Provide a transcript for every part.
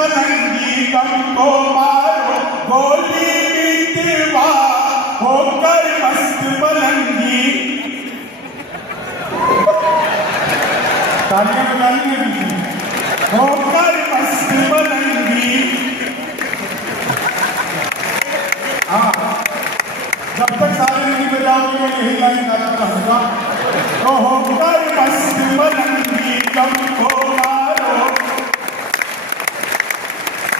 मलंगी तुमको मारो गोली मितवा होकर मस्त मलंगी। तालियां बजानी है बीच होकर मस्त मलंगी। हाँ, जब तक सारे नहीं बजाओगे मैं यही लाइन गाता रहूंगा। तो होकर मस्त मलंगी तुमको मारो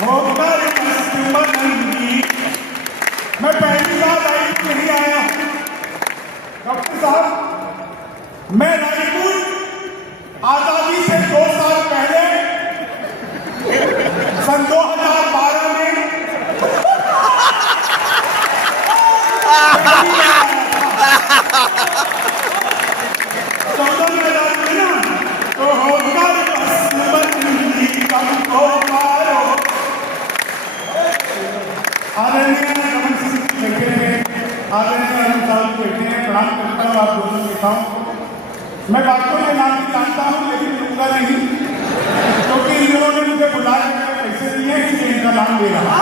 होकर मस्त मलंगी। मैं पहली बार लाइफ नहीं आया डॉक्टर साहब। मैं रायपुर आजादी से 2 साल पहले सन 2012 में तो होकर मस्त मलंगी तुमको मारो। आदरणीय रमन सिंह बैठे हैं, आदरणीय अरुण साहब बैठे हैं, प्रणाम करता हूँ आप दोनों के साथ। मैं बातों के नाम भी जानता हूँ लेकिन लूंगा नहीं क्योंकि इन लोगों ने मुझे बुलाया पैसे दिए इसलिए इनका नाम ले रहा।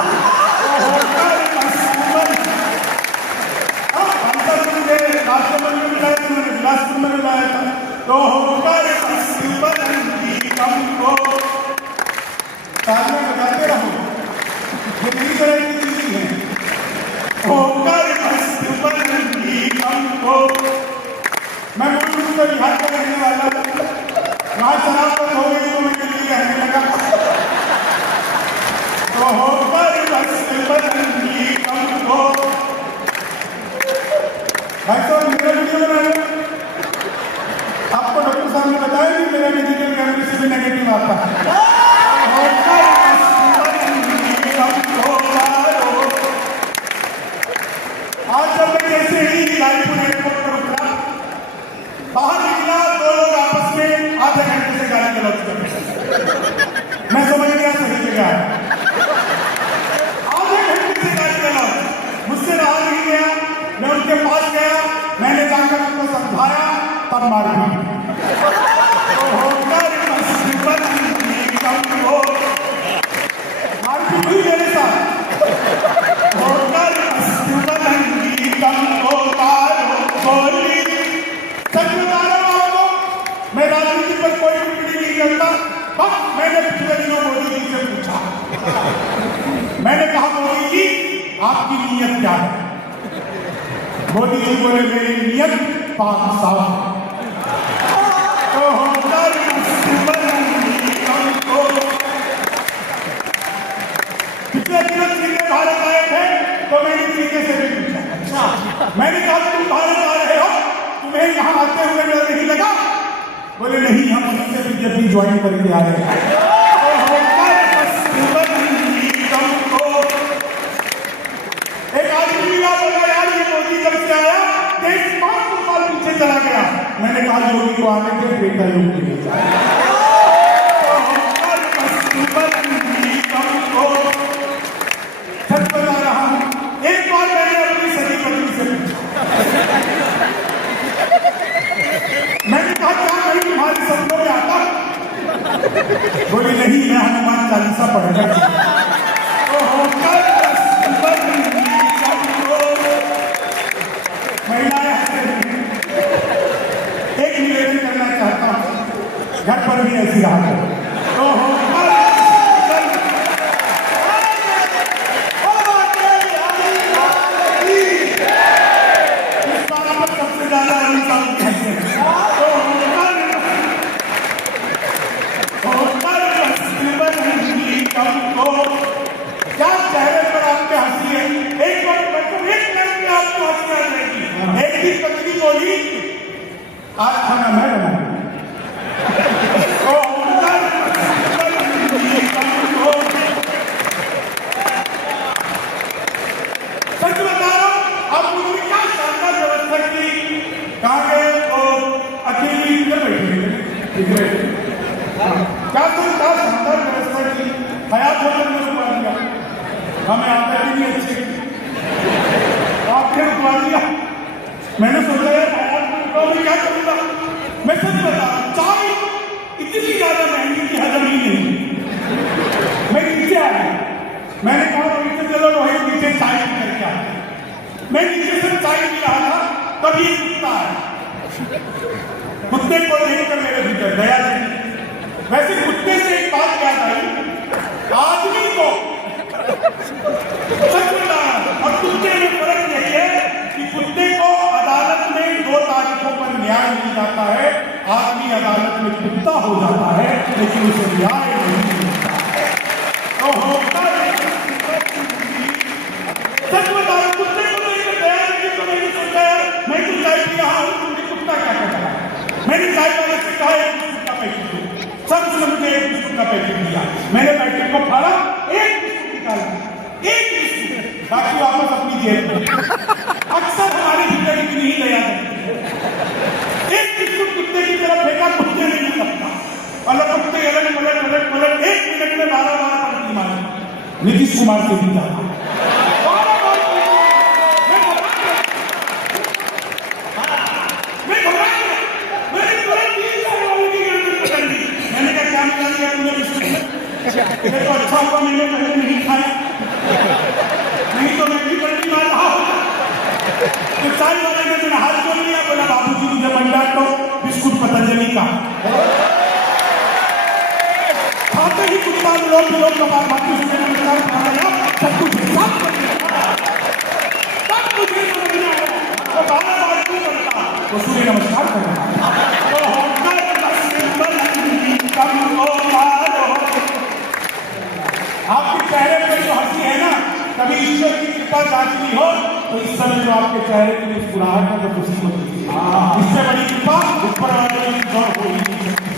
राजभवन में बुलाया था, मैंने बिलासपुर में बुलाया था। तो होकर मस्त मलंगी तुमको। तालियां बजाते रहो, ये मेरी तरह की चीज है। होकर मस्त मलंगी तुमको। मैं मूल से बिहार का रहने वाला था, वहाँ शराब बंद हो गई तो मैं दिल्ली रहने लगा। तो होकर मस्त मलंगी तुमको। भाई साहब मेरा वीडियो बना लो। आपको डॉक्टर साहब ने बताया कि मेरा डिजिटल कैमरे से भी नेगेटिव आता है। आज जब मैं जैसे ही रायपुर एयरपोर्ट पर उतरा, बाहर निकला, 2 लोग आपस में आधे घंटे से गाली गलौज कर रहे। मैं समझ गया सही जगह है। आधे घंटे से गाली गलौज मुझसे रहा नहीं गया। मैं उनके पास गया, मैंने जाकर उनको समझाया, तब मार दी। तो होकर मस्त मलंगी तुमको। मारपीट हुई मेरे साथ। होकर मस्त मलंगी तुमको मारो गोली। सच बता रहा हूं आपको, मैं राजनीति पर कोई टिप्पणी नहीं करता। बस मैंने पिछले दिनों मोदी जी से पूछा, मैंने कहा मोदी जी आपकी नीयत क्या है? मोदी जी बोले मेरी नियत पाक साफ है। तो होकर मस्त मलंगी तुमको। पिछले दिनों चीने भारत आए थे तो मैंने चीने से भी पूछा, मैंने कहा तुम भारत आ रहे हो, तुम्हें यहाँ आते हुए डर नहीं लगा? बोले नहीं, हम वहीं से बीजेपी ज्वाइन करके आ रहे हैं। तो होकर मस्त मलंगी तुमको। एक आदमी मिला, बोला यार ये मोदी जब से आया देश 500 साल पीछे चला गया। मैंने कहा योगी को आने के बेटा योगी ले जाए। तो होकर मस्त मलंगी तुमको। सच बता रहा हूं, एक बार मैंने अपनी सगी पत्नी से पूछा, मैंने कहा क्या मैं तुम्हारे सपनों में आता? बोली नहीं, मैं हनुमान चालीसा पढ़कर। तो होकर मस्त मलंगी तुमको। महिलाएं एक निवेदन करना चाहता हूं, घर पर भी ऐसी रहा है। तो होकर इस बात पर सबसे ज्यादा इंसान कहते हैं। तो होकर मस्त मलंगी तुमको। क्या चेहरे पर आपके हंसी है? एक बार एक मिनट में आपको हंसी आ जाएगी। एक ही पत्नी बोली आज खाना मैं बनाऊं। तो होकर मस्त मलंगी तुमको। सच बता रहा हूं, आप मुझे क्या शानदार व्यवस्था की। कहाँ गए? और अकेली बैठे क्या शानदार व्यवस्था की। हयात होटल में रुकवा दिया, हमें आता भी नहीं अच्छे, आपने रुकवा दिया। मैंने सोचा मैं क्या करूंगा। मैं सच बता रहा हूं, चाय इतनी ज्यादा महंगी की हजम ही नहीं। मैं नीचे मैं नीचे से चाय पी रहा था, तभी एक कुत्ता आया। कुत्ते को देखकर मेरे भीतर दया थी। वैसे कुत्ते से एक बात याद आई, आदमी को सच बताना और कुत्ते में फर्क यही है कि कुत्ते को अदालत में 2 तारीखों पर न्याय मिल जाता है, आदमी अदालत में कुत्ता हो जाता है लेकिन उसे न्याय नहीं मिलता है। तो होता है सच बताना, कुत्ते को लेकर दया नहीं, तो मैंने सोचा मैं तो चाय पी रहा हूँ, मुझे कुत्ता क्या कहता है। मैंने चाय वाले से कहा एक बिस्कुट का पैकेट दो, सब उसने मुझे एक बिस्कुट का पैकेट दिया। मैंने पैकेट को फाड़ा, एक बिस्कुट निकाला, एक बिस्कुट, बाकी वापस अपनी जेब में। अक्सर हमारी जिंदगी इतनी ही दया करती है। एक बिस्कुट कुत्ते की तरफ फेंका, कुत्ते नहीं लगता, अलग कुत्ते अलग पलट पलट पलट 1 मिनट में 12 पलटी मारी। नीतीश कुमार से भी जाता तो अच्छा हुआ मैंने पहले नहीं खाया, नहीं तो मैं भी पलटी मार रहा हूँ। तो चाय वाले ने मेरा हाथ जोड़ लिया, बोला बाबूजी मुझे मंडा तो बिस्कुट पतंजलि का। खाते ही कुत्ता लोग कपाल भाती से नमस्कार खाया, सब कुछ हिसाब कर दिया, सब कुछ समझ में आया। तो 12 बार क्यों करता, तो सूर्य नमस्कार कर रहा। तो होकर आपके चेहरे पर जो हंसी है ना, कभी ईश्वर की कृपा जांचनी हो तो इस समय जो आपके चेहरे की मुस्कुराहट है, तो खुशी होती है। इससे बड़ी कृपा ऊपर वाले की हो ही नहीं सकती।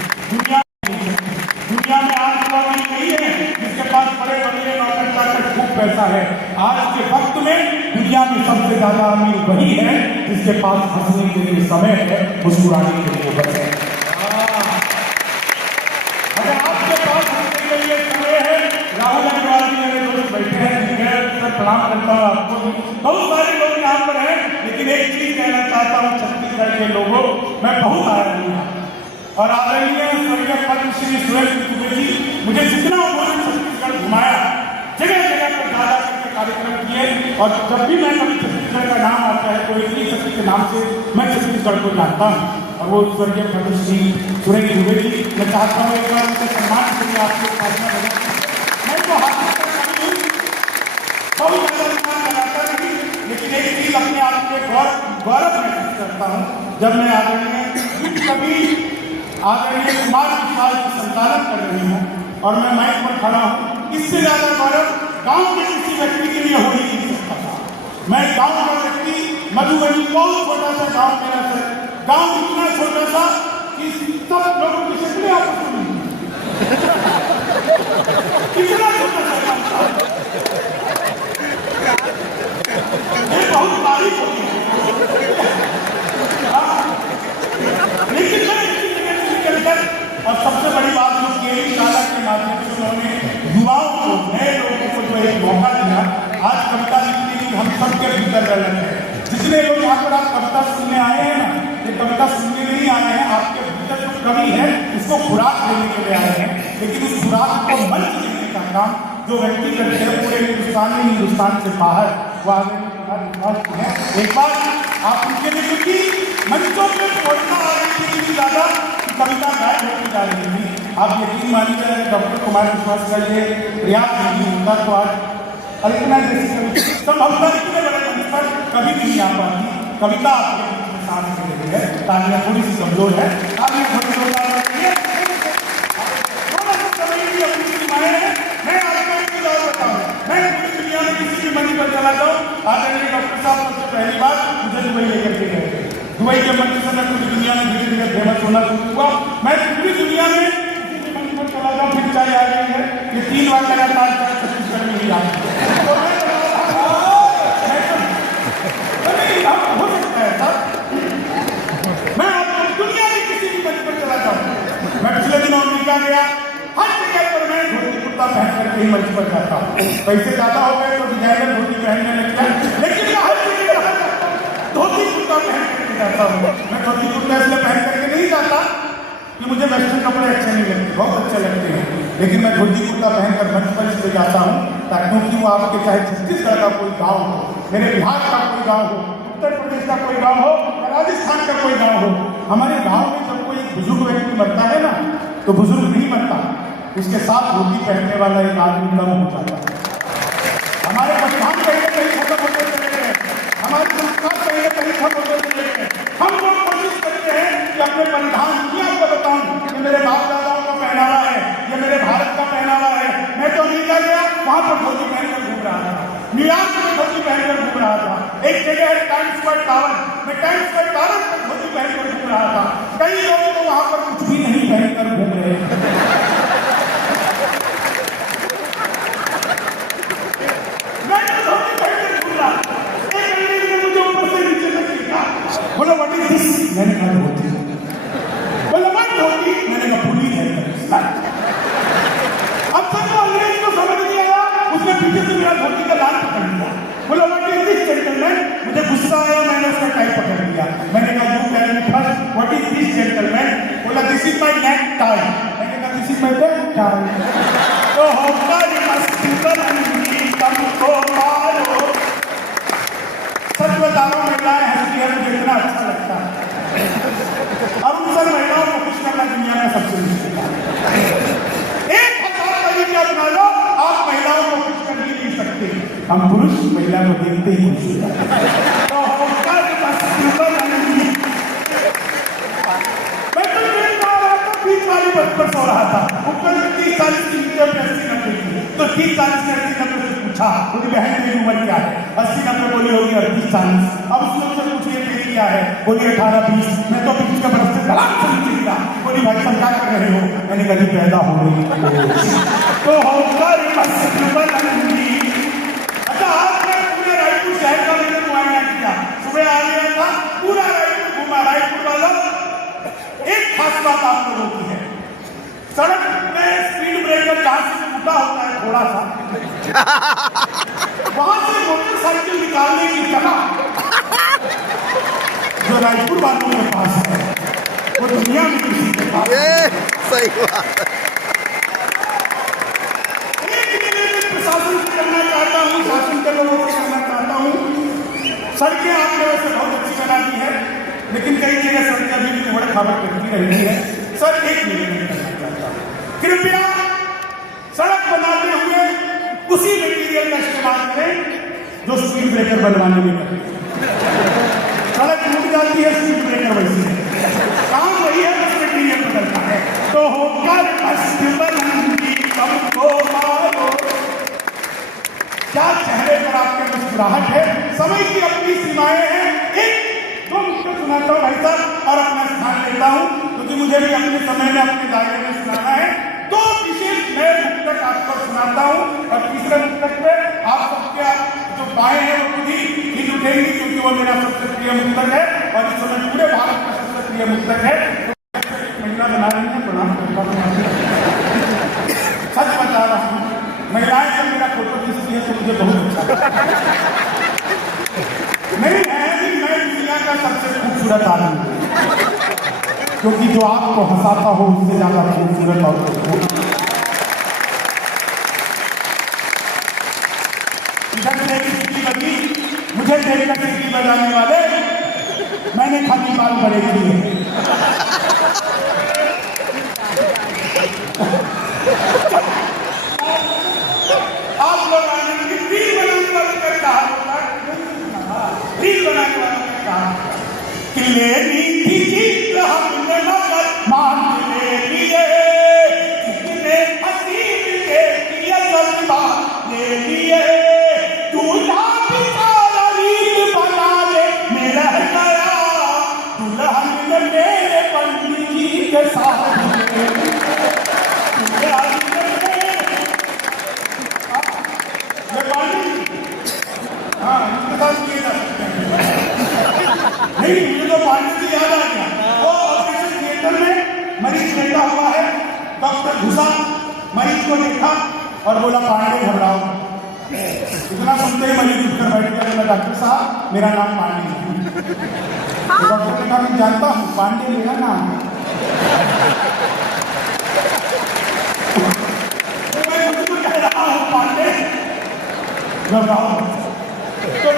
दुनिया में आज वो आदमी नहीं है जिसके पास बड़े बड़े नौकर चाकर खूब पैसा है। आज के वक्त में दुनिया में सबसे ज्यादा अमीर वही है जिसके पास हंसने के लिए समय है, मुस्कुराने के लिए वक्त है। अगर आपके पास हंसने के लिए समय है, राहुल अग्रवाल जी मेरे दोस्त बैठे हैं, मैं प्रणाम करता हूँ आपको। बहुत सारे लोग यहाँ पर हैं, लेकिन एक चीज कहना चाहता हूँ छत्तीसगढ़ के लोगों, मैं बहुत आदरणीय हूँ और आदरणीय स्वर्गीय पद्मश्री सुरेश दुबे जी मुझे जितना उन्होंने छत्तीसगढ़ घुमाया, जगह जगह पर जा करके कार्यक्रम किए, और जब भी मैं कभी छत्तीसगढ़ का नाम आता है तो इतनी शक्ति के नाम से मैं छत्तीसगढ़ को जानता हूँ। और वो स्वर्गीय पद्मश्री सुरेश दुबे जी, मैं चाहता हूँ एक बार उनके सम्मान के लिए आपको प्रार्थना करें। मैं तो हाथ बहुत ज्यादा लगाता नहीं, लेकिन एक चीज अपने आप में गौरव महसूस करता हूँ जब मैं कभी आदरणीय कुमार विशाल की संचालन कर रही हूँ और मैं माइक पर खड़ा हूँ। इससे ज्यादा गौरव गांव के किसी व्यक्ति के लिए हो ही नहीं सकता था। मैं गांव का व्यक्ति, मधुबनी बहुत छोटा सा गांव मेरा सर, गांव इतना छोटा सा कि सब लोगों की शक्लें आपस में नहीं, कितना छोटा सा गांव था, ये बहुत तारीफ होती है। लेकिन मैं इसी जगह से निकलकर, और सबसे बड़ी बात जो केवी शाला के माध्यम से उन्होंने युवाओं को, नए लोगों को जो एक मौका दिया, आज कविता लिखने की हम सबके भीतर रह है। जितने लोग यहाँ पर आप कविता सुनने आए हैं ना, ये कविता सुनने नहीं आए हैं, आपके भीतर जो कवि है उसको खुराक देने के लिए आए हैं। लेकिन उस खुराक को मंच देने का काम जो व्यक्ति करते हैं पूरे हिंदुस्तान में, हिंदुस्तान से बाहर, वो आगे है। एक बार आप उनके लिए, क्योंकि मंचों पे पहुंचना आ रही थी इतनी ज्यादा कि कविता गायब होती जा रही थी। आप यकीन मानिए अगर डॉक्टर कुमार विश्वास का ये प्रयास नहीं होता तो आज अल्पना जैसी संभवता इतने बड़े मंच पर कभी नहीं आ पाती। कविता आपके बीच में सांस ले रही है, तालियां थोड़ी सी कमजोर है, तालियां थोड़ी जोरदार रखिए। थोड़ा सा समय की अपनी सीमाएं हैं। मैं आपको एक चीज और बताऊं, मैं पूरी दुनिया में किसी भी मंच पर चला जाऊं, आदरणीय डॉक्टर साहब सबसे पहली बार मुझे दुबई लेकर के गए। दुबई के मंच से मैं पूरी दुनिया में धीरे धीरे फेमस होना शुरू हुआ। मैं पूरी दुनिया में किसी भी मंच पर चला जाऊं, फिर चाय आ गई है, ये 3 बार लगातार चाय छत्तीसगढ़ में ही आ गई हो सकता है सर। मैं आपको दुनिया में किसी भी मंच पर चला जाऊं, मैं पिछले दिनों अमेरिका गया, हर जगह पर मैं धोती कुर्ता पहन करके ही मंच पर जाता हूँ। पैसे ज्यादा हो गए तो डिजाइनर धोती पहनने लग गया, लेकिन मैं हर जगह धोती कुर्ता पहन करके जाता हूँ। मैं धोती कुर्ता इसलिए पहन करके नहीं जाता कि मुझे वेस्टर्न कपड़े अच्छे नहीं लगते, बहुत अच्छे लगते हैं, लेकिन मैं धोती कुर्ता पहनकर मंच पर इसलिए जाता हूँ ताकि वो आपके चाहे छत्तीसगढ़ का कोई गाँव हो, मेरे बिहार का कोई गांव हो, उत्तर प्रदेश का कोई गांव हो, राजस्थान का कोई गांव हो, हमारे गांव में जब कोई बुजुर्ग व्यक्ति मरता है ना, तो बुजुर्ग नहीं मरता, उसके साथ धोती पहनने वाला एक आदमी कम हो जाता है। हमारे परिधान कहीं ना कहीं खत्म होते चले गए, हमारे संस्कार कहीं ना कहीं खत्म होते चले गए। हम लोग कोशिश करते हैं कि अपने परिधान की आपको बताऊं, ये मेरे बाप दादाओं का पहनावा है, ये मेरे भारत का पहनावा है। मैं तो अमेरिका गया, वहां पर धोती पहनकर घूम रहा था, न्यूयॉर्क में धोती पहनकर घूम रहा था, एक जगह है टाइम्स स्क्वायर टावर, मैं टाइम्स स्क्वायर टावर पर धोती पहनकर घूम रहा था। कई लोग तो वहां पर कुछ भी नहीं पहनकर घूम रहे हैं। बोला व्हाट इज दिस, मैंने कहा धोती। बोला व्हाट धोती, मैंने कहा पुली है। अब तक तो अंग्रेज को समझ नहीं आया, उसने पीछे से मेरा धोती का लाल पकड़ लिया। बोला व्हाट इज दिस जेंटलमैन, मुझे गुस्सा आया, मैंने उसका टाई पकड़ लिया। मैंने कहा you tell me first what is this gentleman. बोला this is my neck tie. मैंने कहा this is my neck tie. तो होकर मस्ती करूंगी तुमको मारो। सच बता रहा हूं, महिलाएं हंसती है, मुझे इतना अच्छा लगता है। अब उन सब महिलाओं को खुश करना दुनिया में सबसे मुश्किल है। 1000 तरीके अपना लो, आप महिलाओं को खुश कर ही नहीं सकते। हम पुरुष महिला को देखते ही खुश हो जाते हैं। तो होकर मस्ती करूंगी। मैं तो ट्रेन में आ रहा था, बीच वाली बस पर सो रहा था, ऊपर 30-40 की नीचे 80-90 की, तो 30-40 से पूछा उनकी बहन मेरी उम्र क्या है, 80-90 बोली होगी 38-40। अब उस लोग से पूछिए मेरी क्या है, बोली 18-20। मैं तो 20 के बरस से धड़ाम से नीचे गिरा। बोली भाई साहब क्या कर रहे हो, मैंने कभी पैदा हो रही तो होकर मस्ती करूंगी। अच्छा, आज मैं पूरे रायपुर शहर का मैंने मुआयना किया, सुबह आ गया था, पूरा रायपुर घूमा। रायपुर वालों, एक खास बात आप लोगों की है, सड़क में स्पीड ब्रेकर जहां से टूटा होता है थोड़ा सा, वहां से मोटरसाइकिल निकालने की कला जो रायपुर वालों के पास है, वो दुनिया में किसी के पास सही बात। प्रशासन से करना चाहता हूँ, शासन के लोगों से करना चाहता हूँ, सड़कें आपने वैसे बहुत अच्छी बना दी है, लेकिन कई जगह सड़कें अभी भी थोड़ा खावट करती रही है। सर एक निवेदन करना चाहता हूँ, कृपया सड़क बनाते हुए उसी मटेरियल का इस्तेमाल करें जो स्पीड ब्रेकर बनवाने में करते हैं। सड़क टूट जाती है, स्पीड ब्रेकर वैसी है, काम वही है, बस मटेरियल बदलता है। तो होकर मस्ती करूंगी तुमको मारो। क्या चेहरे पर आपके मुस्कुराहट है, समय की अपनी सीमाएं हैं। एक दो मुझको सुनाता हूँ भाई साहब, और अपना स्थान लेता हूँ, क्योंकि मुझे भी अपने समय में अपने दायरे में सुनाना है। तो विशेष नए मुक्तक आपको सुनाता हूँ, और तीसरे मुक्तक पे आप सबके जो बाएं हैं वो खुद ही हिल उठेंगी, क्योंकि वो मेरा सबसे प्रिय मुक्तक है, और इस समय पूरे भारत का सबसे प्रिय मुक्तक है। महिला बना रही है, प्रणाम करता हूँ। सच बता रहा हूँ, महिलाएं जब मेरा फोटो खींचती है तो मुझे बहुत अच्छा लगता है। नहीं है कि मैं दुनिया का सबसे खूबसूरत आदमी, क्योंकि जो आपको हंसाता हो उससे ज्यादा खूबसूरत और इधर से सीटी बजी, मुझे देखकर सीटी बजाने वाले मैंने खाली बाल बड़े किए। आप लोग आने रील बनाने वालों का कहा होता है, रील बनाने वालों का कहा कि लेनी थी जीत हमने मगर मान ले लिए, कितने हसीन के लिए सलमा ले लिए, दूल्हा भी सारा रील बना ले मेरा गया, दुल्हन ने मेरे पंडित जी के साथ नहीं, मुझे तो पांडे जी याद आ गया। वो ऑपरेशन थिएटर में मरीज लेटा हुआ है, डॉक्टर घुसा, मरीज को देखा और बोला पांडे घबराओ। इतना सुनते ही मरीज उठकर बैठ गया, बोला डॉक्टर साहब मेरा नाम पांडे है। तो डॉक्टर ने कहा मैं जानता हूँ, पांडे मेरा नाम है। तो मैं मुझको कह रहा हूँ पांडे घबराओ। तो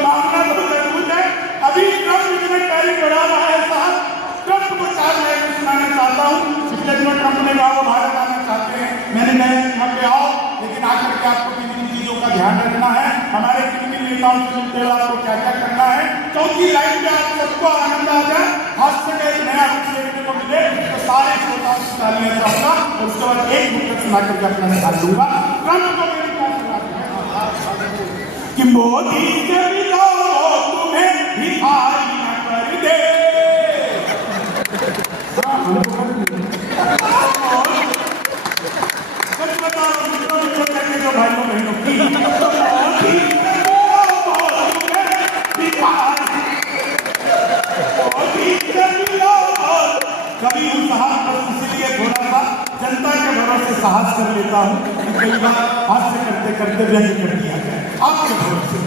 आगे आपको किन किन चीजों का ध्यान रखना है, हमारे किन किन नेताओं से मिलते हुए आपको क्या क्या करना है। चौथी लाइन में आप सबको आनंद आ जाए, हास्य का एक नया रूप देखने को मिले, तो सारे श्रोताओं से तालियां बजाऊंगा और उसके बाद एक मुक्तक सुना करके अपना ध्यान दूंगा। क्रम को मेरे पास कि मोदी के बिना तुम्हें भिखारी न कर दे। सच बता रहा हूं जो भाइयों बहनों की, मोदी के बिना तुम्हें भिखारी, मोदी के बिना। कभी उस साहस पर इसलिए थोड़ा सा जनता के भरोसे साहस कर लेता हूँ कि कई बार हास्य करते करते व्यंग कर दिया जाए आपके भरोसे,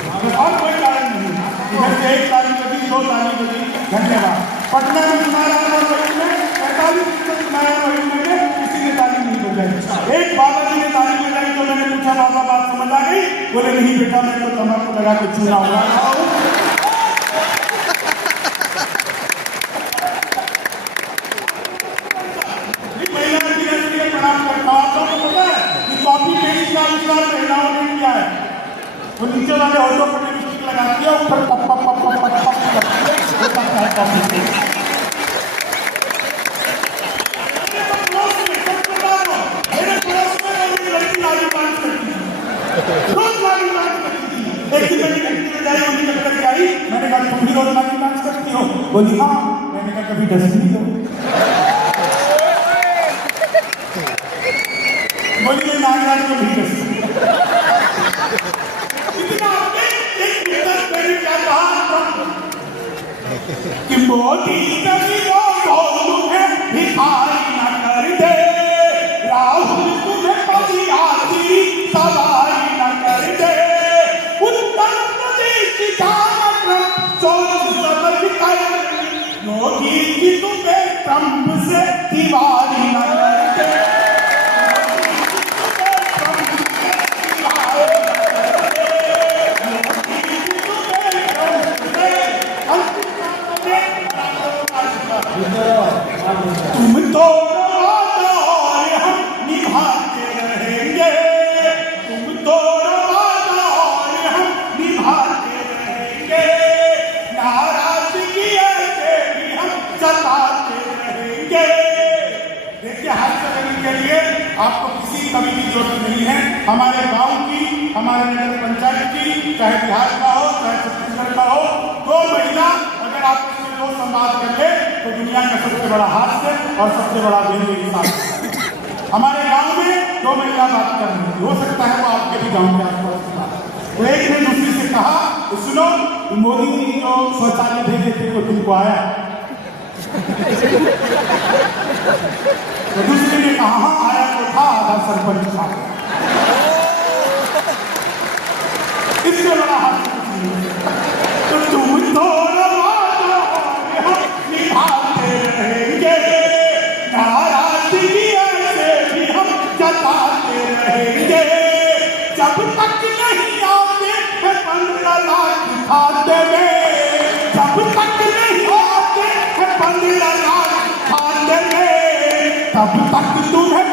और कोई कारण नहीं। इधर से 1 ताली बजी, 2 ताली बजी, धन्यवाद। पटना में सुनाया था वही में 45% सुनाया वही में किसी ने ताली नहीं बजाई। एक बाबा जी ने ताली बजाई तो मैंने पूछा बाबा बात समझ आ गई? बोले नहीं बेटा मैं तो तम्बाकू लगा के चूना हुआ था। कॉफी पेस्ट का आविष्कार महिलाओं ने किया है। वो नीचे वाले होठों पर लिपस्टिक लगाती है, ऊपर पप पप पप पप पप करता है कॉफी पेस्ट। मेरे पड़ोस में एक लड़की लाली डांस करती थी, रोज लाली डांस करती थी। एक दिन मेरी लड़की में जाई, उन्हीं निकल करके आई, मैंने कहा तुम भी रोज लाली डांस करती हो? बोली हाँ। मैंने कहा कभी डस्टबिन दो। बोलिए नागराज में भी इतना मैंने क्या कहा कि मोदी कभी तुम्हें भिखारी न कर दे, राहुल तुम्हें कभी आती सवारी न कर दे, उत्तर प्रदेश की जागरण सोच समझ कर योगी की तुम्हें ट्रंप से दीवारी न कर दे। तुम तो वादा और हम निभाते रहेंगे, तुम तो वादा और हम निभाते रहेंगे, नाराजगी ऐसे भी हम जताते रहेंगे। देखिए हाथ करने के लिए आपको किसी कमी की जरूरत नहीं है। हमारे गांव की, हमारे नगर पंचायत की, चाहे बिहार का हो चाहे छत्तीसगढ़ का हो, 2 महिला अगर आप जो संवाद कर ले तो दुनिया का सबसे बड़ा हास्य और सबसे बड़ा व्यंग्य इंसान। हमारे गांव में 2 महिला बात कर रही थी, हो सकता है वो आपके भी गांव के आसपास की बात। तो एक ने दूसरी से कहा तो सुनो, मोदी जी जो शौचालय भेजे थे वो तुमको आया? तो दूसरी ने कहा हाँ आया तो था, आधा सरपंच था। इससे बड़ा हास्य तो तुम तो निभाते रहेंगे, नाराजगी ऐसे भी हम जताते रहेंगे, जब तक नहीं आते हैं 15 लाख खाते में, जब तक नहीं आते हैं 15 लाख खाते में, तब तक तुम्हें